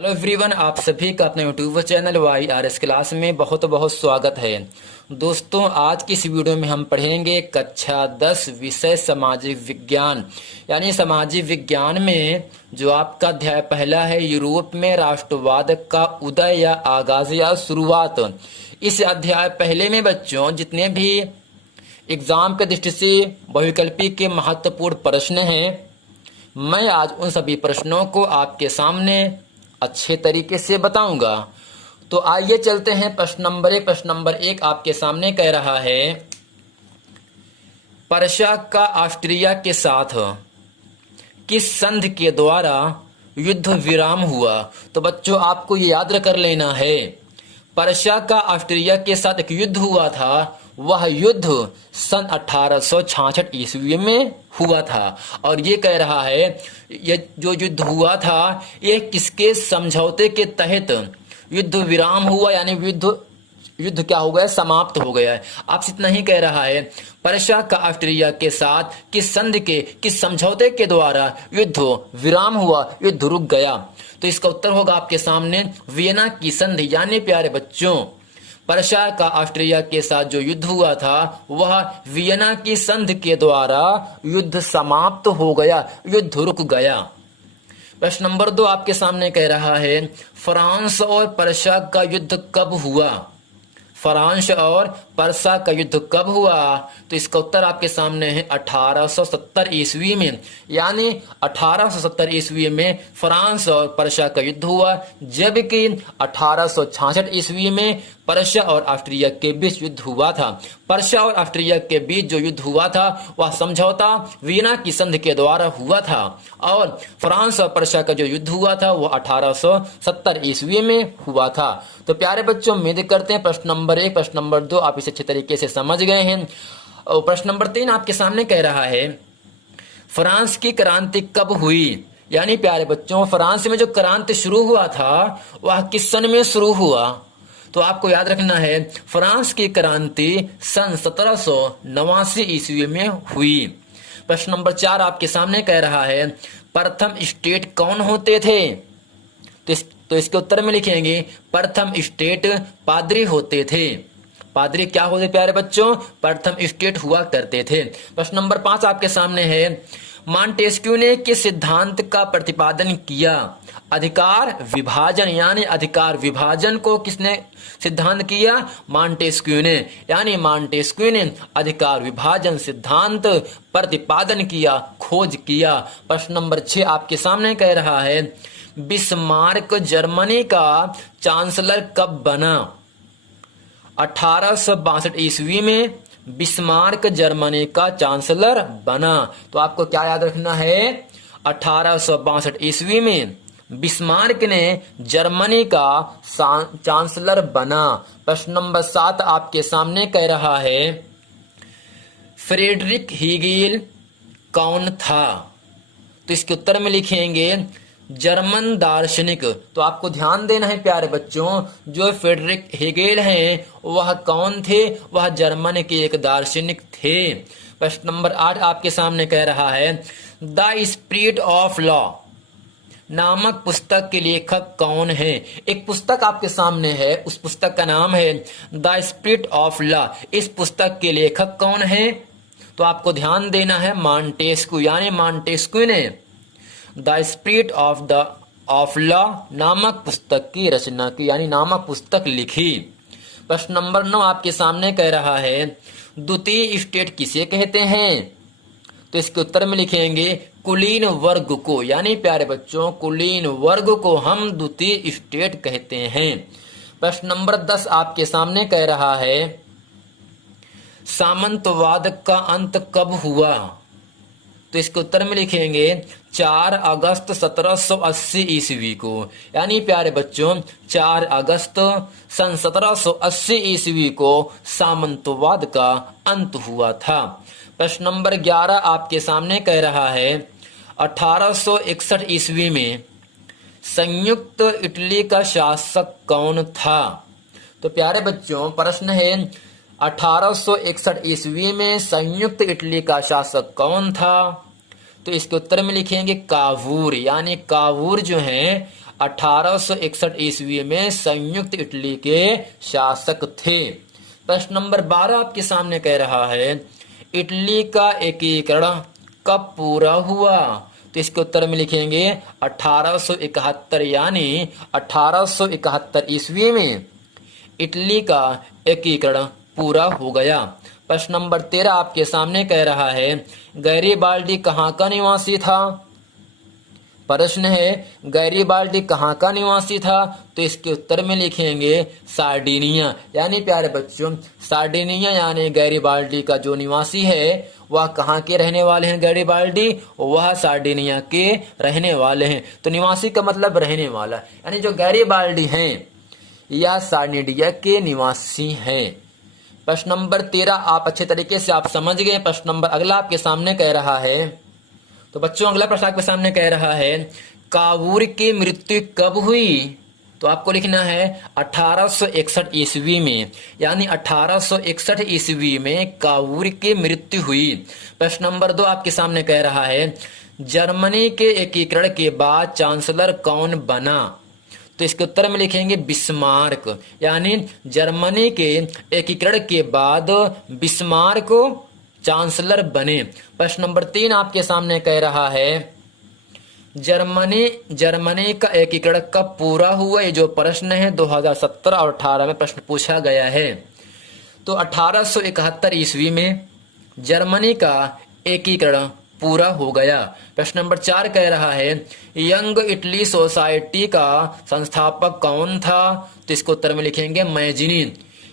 Hello everyone, आप सभी का अपने यूट्यूब चैनल YRS क्लास में बहुत बहुत स्वागत है। दोस्तों, आज की इस वीडियो में हम पढ़ेंगे कक्षा 10 विषय सामाजिक विज्ञान। यानी सामाजिक विज्ञान में जो आपका अध्याय पहला है, यूरोप में राष्ट्रवाद का उदय या आगाज या शुरुआत। इस अध्याय पहले में बच्चों जितने भी एग्जाम के दृष्टि से बहुविकल्पी के महत्वपूर्ण प्रश्न हैं, मैं आज उन सभी प्रश्नों को आपके सामने अच्छे तरीके से बताऊंगा। तो आइए चलते हैं प्रश्न नंबर एक। प्रश्न नंबर एक आपके सामने कह रहा है, पर्शिया का ऑस्ट्रिया के साथ किस संधि के द्वारा युद्ध विराम हुआ। तो बच्चों आपको ये याद कर लेना है, पर्शिया का ऑस्ट्रिया के साथ एक युद्ध हुआ था। वह युद्ध सन 1866 ईस्वी में हुआ था। और ये कह रहा है, ये जो युद्ध हुआ था ये किसके समझौते के तहत युद्ध विराम हुआ, यानी युद्ध क्या हो गया, समाप्त हो गया है। आपसे इतना ही कह रहा है, पर्शिया का ऑस्ट्रिया के साथ किस संधि के, किस समझौते के द्वारा युद्ध विराम हुआ, युद्ध रुक गया। तो इसका उत्तर होगा आपके सामने वियना की संधि। यानी प्यारे बच्चों, पर्शिया का ऑस्ट्रिया के साथ जो युद्ध हुआ था वह वियना की संधि के द्वारा युद्ध समाप्त हो गया, युद्ध रुक गया। प्रश्न नंबर 2 आपके सामने कह रहा है, फ्रांस और पर्शिया का युद्ध कब हुआ। फ्रांस और पर्शिया का युद्ध कब हुआ। तो इसका उत्तर आपके सामने है 1870 ईस्वी में। यानी 1870 ईस्वी में फ्रांस और पर्शिया का युद्ध हुआ, जबकि 1866 ईस्वी में पर्शिया और ऑस्ट्रिया के बीच युद्ध हुआ था। पर्शिया और ऑस्ट्रिया के बीच जो युद्ध हुआ था वह समझौता वियना की संधि के द्वारा हुआ था, और फ्रांस और पर्शिया का जो युद्ध हुआ था वह 1870 ईस्वी में हुआ था। तो प्यारे बच्चों, उम्मीद करते हैं प्रश्न नंबर 1, प्रश्न नंबर 2 आप इसे अच्छे तरीके से समझ गए हैं। और प्रश्न नंबर 3 आपके सामने कह रहा है, फ्रांस की क्रांति कब हुई। यानी प्यारे बच्चों, फ्रांस में जो क्रांति शुरू हुआ था वह किस सन में शुरू हुआ। तो आपको याद रखना है, फ्रांस की क्रांति सन 1789 ईस्वी में हुई। प्रश्न नंबर 4 आपके सामने कह रहा है, प्रथम स्टेट कौन होते थे। तो इसके उत्तर में लिखेंगे, प्रथम स्टेट पादरी होते थे। पादरी क्या होते प्यारे बच्चों, प्रथम स्टेट हुआ करते थे। प्रश्न नंबर 5 आपके सामने है, मॉन्टेस्क्यू ने किस सिद्धांत का प्रतिपादन किया। अधिकार विभाजन। यानी अधिकार विभाजन को किसने सिद्धांत किया, मॉन्टेस्क्यू ने। यानी मॉन्टेस्क्यू ने अधिकार विभाजन सिद्धांत प्रतिपादन किया, खोज किया। प्रश्न नंबर 6 आपके सामने कह रहा है, बिस्मार्क जर्मनी का चांसलर कब बना। 1862 ईस्वी में बिस्मार्क जर्मनी का चांसलर बना। तो आपको क्या याद रखना है, 1862 ईस्वी में बिस्मार्क ने जर्मनी का चांसलर बना। प्रश्न नंबर 7 आपके सामने कह रहा है, फ्रेडरिक हेगेल कौन था। तो इसके उत्तर में लिखेंगे, जर्मन दार्शनिक। तो आपको ध्यान देना है प्यारे बच्चों, जो फ्रेडरिक हेगेल हैं वह कौन थे, वह जर्मन के एक दार्शनिक थे। प्रश्न नंबर 8 आपके सामने कह रहा है, द स्पिरिट ऑफ लॉ नामक पुस्तक के लेखक कौन है। एक पुस्तक आपके सामने है, उस पुस्तक का नाम है द स्पिरिट ऑफ लॉ। इस पुस्तक के लेखक कौन है। तो आपको ध्यान देना है, मॉन्टेस्क्यू। यानी मॉन्टेस्क्यू ने द स्पिरिट ऑफ लॉ नामक पुस्तक की रचना की, यानी नामक पुस्तक लिखी। प्रश्न नंबर 9 आपके सामने कह रहा है, द्वितीय स्टेट किसे कहते हैं। तो इसके उत्तर में लिखेंगे, कुलीन वर्ग को। यानी प्यारे बच्चों, कुलीन वर्ग को हम द्वितीय स्टेट कहते हैं। प्रश्न नंबर 10 आपके सामने कह रहा है, सामंतवाद का अंत कब हुआ। तो इसके उत्तर में लिखेंगे, 4 अगस्त 1780 ईस्वी को। यानी प्यारे बच्चों, 4 अगस्त सन 1780 ईस्वी को सामंतवाद का अंत हुआ था। प्रश्न नंबर 11 आपके सामने कह रहा है, 1861 ईस्वी में संयुक्त इटली का शासक कौन था। तो प्यारे बच्चों, प्रश्न है 1861 ईस्वी में संयुक्त इटली का शासक कौन था। तो इसके उत्तर में लिखेंगे कावूर। यानी कावूर जो है 1861 ईस्वी में संयुक्त इटली के शासक थे। प्रश्न नंबर 12 आपके सामने कह रहा है इटली का एकीकरण कब पूरा हुआ? तो इसके उत्तर में लिखेंगे 1871 यानी 1871 ईस्वी में इटली का एकीकरण पूरा हो गया। प्रश्न नंबर 13 आपके सामने कह रहा है गैरिबाल्डी कहाँ का निवासी था? प्रश्न है गैरिबाल्डी कहाँ का निवासी था? तो इसके उत्तर में लिखेंगे सार्डिनिया। यानी प्यारे बच्चों सार्डिनिया यानी गैरिबाल्डी का जो निवासी है वह कहाँ के रहने वाले हैं? गैरिबाल्डी वह सार्डिनिया के रहने वाले हैं। तो निवासी का मतलब रहने वाला, यानी जो गैरिबाल्डी हैं या सार्डिनिया के निवासी हैं। प्रश्न नंबर 13 आप अच्छे तरीके से आप समझ गए। प्रश्न नंबर अगला आपके सामने कह रहा है, तो बच्चों अगला प्रश्न आपके सामने कह रहा है कावूर की मृत्यु कब हुई? तो आपको लिखना है 1861 ईस्वी में, यानी 1861 ईस्वी में कावूर की मृत्यु हुई। प्रश्न नंबर 2 आपके सामने कह रहा है जर्मनी के एकीकरण के बाद चांसलर कौन बना? तो इसके उत्तर में लिखेंगे बिस्मार्क, यानी जर्मनी के एकीकरण के बाद बिस्मार्क चांसलर बने। प्रश्न नंबर 3 आपके सामने कह रहा है जर्मनी का एकीकरण कब पूरा हुआ? ये जो प्रश्न है 2017 और 18 में प्रश्न पूछा गया है। तो 1871 ईस्वी में जर्मनी का एकीकरण पूरा हो गया। प्रश्न नंबर 4 कह रहा है यंग इटली सोसाइटी का संस्थापक कौन था? तो इसको उत्तर में लिखेंगे मैजिनी,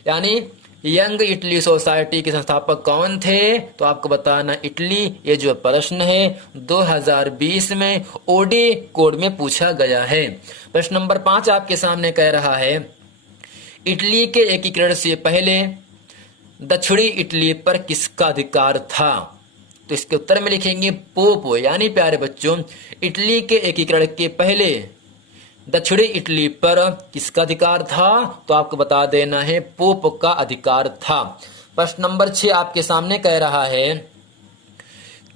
यानी यंग इटली सोसाइटी के संस्थापक कौन थे? तो आपको बताना इटली। ये जो प्रश्न है 2020 में ओडी कोड में पूछा गया है। प्रश्न नंबर 5 आपके सामने कह रहा है इटली के एकीकरण से पहले दक्षिणी इटली पर किसका अधिकार था? तो इसके उत्तर में लिखेंगे पोप, यानी प्यारे बच्चों इटली के एकीकरण के पहले दक्षिणी इटली पर किसका अधिकार था? तो आपको बता देना है पोप का अधिकार था। प्रश्न नंबर 6 आपके सामने कह रहा है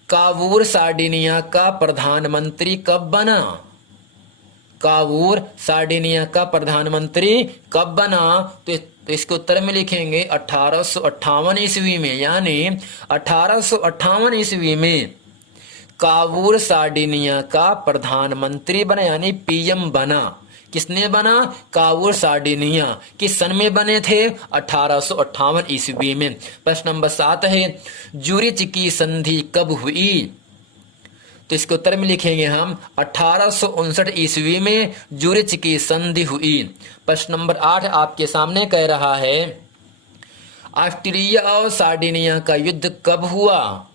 कावूर सार्डिनिया का प्रधानमंत्री कब बना? कावूर सार्डिनिया का प्रधानमंत्री कब बना? तो इसके उत्तर में लिखेंगे 1858 ईस्वी में, यानी 1858 ईस्वी में कावूर सार्डिनिया का प्रधानमंत्री बना, यानी पीएम बना। किसने बना? Cavour Sardinia. किस सन में बने थे? 1858 ईस्वी में। प्रश्न नंबर 7 है ज्यूरिच की संधि कब हुई? तो इसके उत्तर में लिखेंगे हम 1859 ईस्वी में ज्यूरिच की संधि हुई। प्रश्न नंबर 8 आपके सामने कह रहा है ऑस्ट्रिया और सार्डिनिया का युद्ध कब हुआ?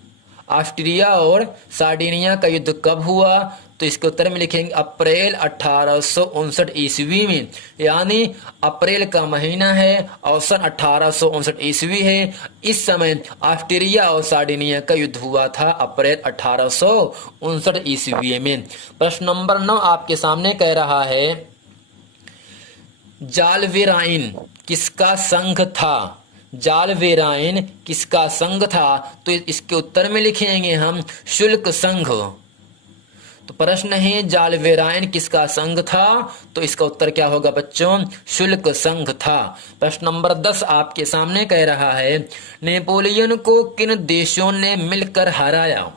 ऑस्ट्रिया और सार्डिनिया का युद्ध कब हुआ? तो इसके उत्तर में लिखेंगे अप्रैल 1859 ईस्वी में, यानी अप्रैल का महीना है और सन 1859 ईस्वी है। इस समय ऑस्ट्रिया और सार्डिनिया का युद्ध हुआ था अप्रैल 1859 ईस्वी में। प्रश्न नंबर 9 आपके सामने कह रहा है जालवेराइन किसका संघ था? जालवेराइन किसका संघ था? तो इसके उत्तर में लिखेंगे हम शुल्क संघ। तो प्रश्न है जालवेराइन किसका संघ था? तो इसका उत्तर क्या होगा बच्चों? शुल्क संघ था। प्रश्न नंबर 10 आपके सामने कह रहा है नेपोलियन को किन देशों ने मिलकर हराया?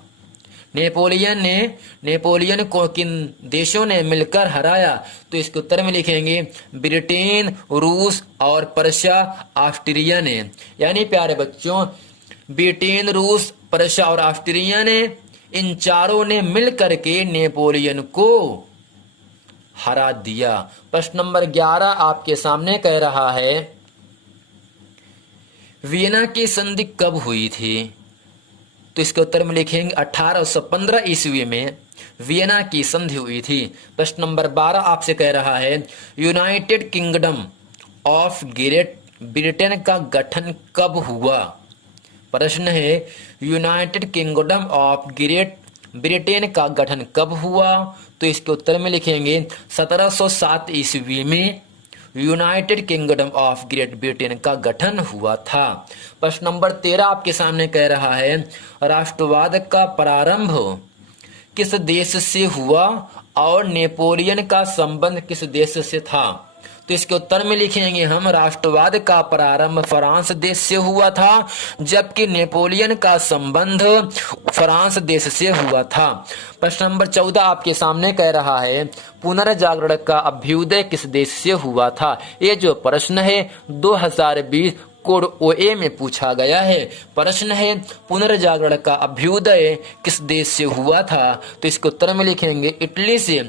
नेपोलियन को किन देशों ने मिलकर हराया? तो इसके उत्तर में लिखेंगे ब्रिटेन, रूस और पर्शिया ऑस्ट्रिया ने। यानी प्यारे बच्चों ब्रिटेन, रूस, पर्शिया और ऑस्ट्रिया ने, इन चारों ने मिल करके नेपोलियन को हरा दिया। प्रश्न नंबर 11 आपके सामने कह रहा है वियना की संधि कब हुई थी? तो इसके उत्तर में लिखेंगे 1815 ईस्वी में वियना की संधि हुई थी। प्रश्न नंबर 12 आपसे कह रहा है United kingdom of great Britain का गठन कब हुआ? प्रश्न है United kingdom of great Britain का गठन कब हुआ? तो इसके उत्तर में लिखेंगे 1707 ईस्वी में United kingdom of great Britain का गठन हुआ था। प्रश्न नंबर 13 आपके सामने कह रहा है राष्ट्रवाद का प्रारंभ किस देश से हुआ और नेपोलियन का संबंध किस देश से था? तो इसके उत्तर में लिखेंगे हम राष्ट्रवाद का प्रारंभ फ्रांस देश से हुआ था, जबकि नेपोलियन का संबंध फ्रांस देश से हुआ था। प्रश्न नंबर 14 आपके सामने कह रहा है पुनर्जागरण का अभ्युदय किस देश से हुआ था? ये जो प्रश्न है 2020 कोड ओए में पूछा गया है। प्रश्न है पुनर्जागरण का अभ्युदय किस देश से हुआ था? तो इसके उत्तर में लिखेंगे इटली से,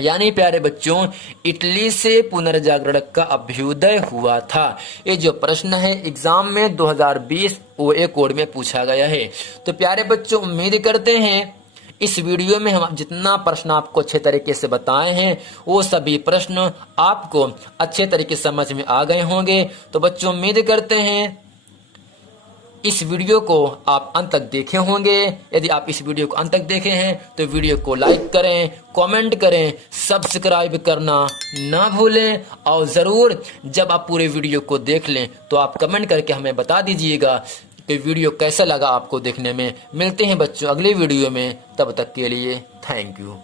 यानी प्यारे बच्चों इटली से पुनर्जागरण का अभ्युदय हुआ था। ये जो प्रश्न है एग्जाम में 2020 ओए कोड में पूछा गया है। तो प्यारे बच्चों उम्मीद करते हैं इस वीडियो में हम जितना प्रश्न आपको अच्छे तरीके से बताए हैं वो सभी प्रश्न आपको अच्छे तरीके से समझ में आ गए होंगे। तो बच्चों उम्मीद करते हैं इस वीडियो को आप अंत तक देखे होंगे। यदि आप इस वीडियो को अंत तक देखे हैं तो वीडियो को लाइक करें, कमेंट करें, सब्सक्राइब करना ना भूलें और ज़रूर जब आप पूरे वीडियो को देख लें तो आप कमेंट करके हमें बता दीजिएगा कि वीडियो कैसा लगा आपको देखने में। मिलते हैं बच्चों अगले वीडियो में, तब तक के लिए थैंक यू।